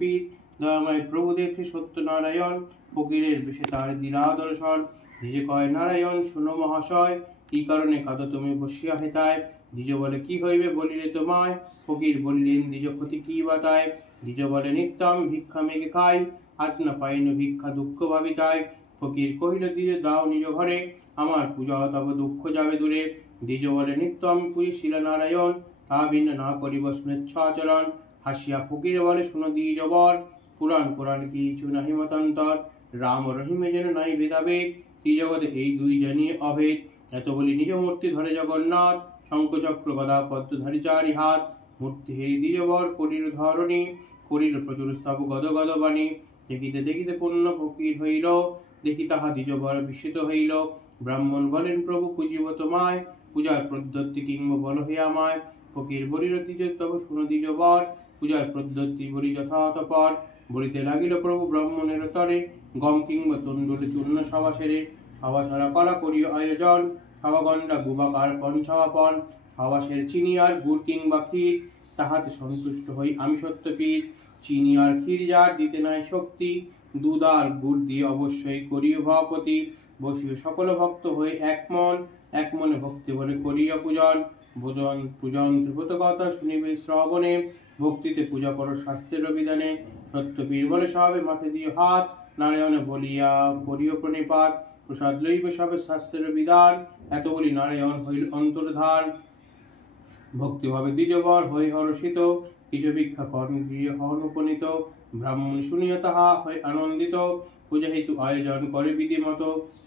পীর দয়াময় প্রভু দেখে সত্যনারায়ণ ফকিরের বেশে তার দীরা দর্শন। নিজে কয় নারায়ণ শোনো মহাশয়, কি কারণে কাঁদো তুমি বসিয়া হেতায়? দ্বিজ বলে কি হইবে বলিলে তোমায়? ফকির বলিলেন দ্বিজ ক্ষতি কি বাতায়? দ্বিজ বলে নিত্য আমি ভিক্ষা মেঘে খাই, আজ না পাইন ভিক্ষা দুঃখ ভাবিতাই। ফকির কহিল দ্বিজ দাও নিজ ঘরে, আমার পূজা তব দুঃখ যাবে দূরে। দ্বিজ বলে নিত্য আমি পুজি শিলা নারায়ণ, তা বিনা না করিব স্মেচ্ছ আচরণ। হাসিয়া ফকির বলে শোনো দ্বিজ বর, পুরাণ কোরআন কিছু নাহি মতান্তর। রাম রহিমে যেন নাই ভেদাভেদ, ত্রিজগতে এই দুই জানিয়ে অভেদ। এত বলি নিজ মূর্তি ধরে জগন্নাথ, শঙ্খচক্র গদা পদ্মধারী চারি হাত। মূর্তি হেরি দ্বিজবর করিল ধরণী, করিল প্রচুর স্তব গদ গদ বাণী। দেখিতে দেখিতে পূর্ণ ফকির হইল, দেখি তাহা দ্বিজবর বিস্মিত হইল। ব্রাহ্মণ বলেন প্রভু পুজিব তোমায়, পূজার পদ্ধতি কিংব বল হে আমায়। ফকির বলিল দ্বিজ তব শুনো দ্বিজবর, পূজার পদ্ধতি বলি যথাতপর। বলিতে লাগিল প্রভু ব্রাহ্মণের তরে, গম কিংবা তণ্ডুলে চূর্ণ সভা সেরে। সভা ছাড়া কলা করিও আয়োজন, সভাগণ্ডা গুবাকার পঞ্চাপন। সভাসের চিনি আর গুড় কিংবা ক্ষীর, তাহাতে সন্তুষ্ট হই আমি সত্যপীর। চিনি আর ক্ষীর যার দিতে নাই শক্তি, দুধ আর গুড় দিয়ে অবশ্যই করিও ভাপতি। বসিও সকল ভক্ত হয়ে এক মন, এক মনে ভক্তি বলে করিয়া পূজন। পূজন ত্রিব্রত কথা শুনিবে শ্রবণে, ভক্তিতে পূজা করো শাস্ত্রের বিধানে। সত্যপীর বলে সবে মাথে দিয়ে হাত, নারায়ণে বলিয়া করিও প্রণিপাত। প্রসাদ লইবে সবে শাস্ত্রের বিধান, এত বলি নারায়ণ হইল অন্তর্ধান। ভক্তিভাবে দ্বিজবর হয়ে হর্ষিত, কিছু ভিক্ষা কর্ম গৃহে হন উপনীত। ব্রাহ্মণ শুনিয়া তাহা হয় আনন্দিত, পূজা হেতু আয়োজন করে বিধিমত।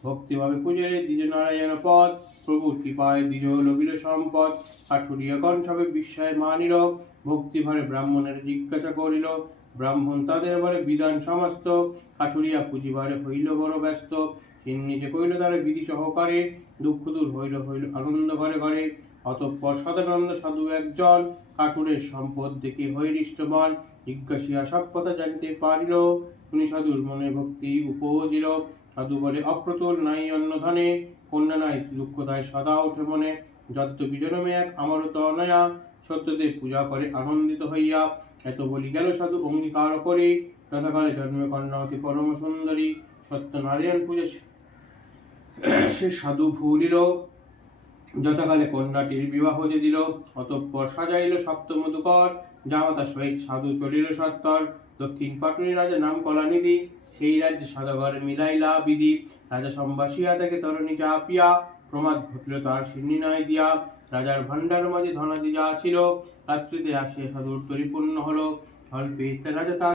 ভক্তিভাবে পূজারে দ্বিজ নারায়ণ পদ, প্রভুর কৃপায় দ্বিজ লভিল সম্পদ। কাঠুরিয়াগণ সবে বিস্ময় মানিল, ভক্তিভারে ব্রাহ্মণের জিজ্ঞাসা করিল। ব্রাহ্মণ তাদের বলে বিধান সমস্ত, কাঠুরিয়া পুজিবারে হইল বড় ব্যস্ত। নিজে কইল তার বিধি সহকারে, দুঃখ দূর হইল হইল আনন্দ ঘরে ঘরে। অতঃপর সদানন্দ সাধু একজন, কাঠুরের সম্পদ দেখে হইরিষ্ট মন। জিজ্ঞাসিয়া সব কথা জানিতে পারিল, শুনি সাধুর মনে ভক্তি উপজিল। সাধু বলে অপ্রতুল নাই অন্য ধনে, কন্যা নাই দুঃখ তাই সদা ওঠে মনে। যদ্যপি জনমে এক আমারও তনয়া, সত্যদেব পূজা করে আনন্দিত হইয়া। এত বলি গেল সাধু অঙ্গীকার করে, যথাকালে জন্মে কন্যা অতি পরম সুন্দরী। সত্যনারায়ণ পূজা সে সাধু ভুলিল, যথাকালে কন্যাটির বিবাহ যে দিল। অতঃপর সাজাইল সপ্তমধুকর, জামাতা সহিত সাধু চলিল সত্তর। দক্ষিণ পাটুনি রাজা নাম কলানিধি, সেই রাজ্যে সদাগর মিলাইলা বিধি। রাজা সম্বাসিয়া তাকে তরণী চাপিয়া, প্রমাদ ঘটল তার সিন্নি নাই দিয়া। রাজার ভান্ডার মাঝে ধনাদি যা ছিল, রাত্রিতে আসিয়া সাধুর তরিপূর্ণ হলো। ফল পেয়ে রাজা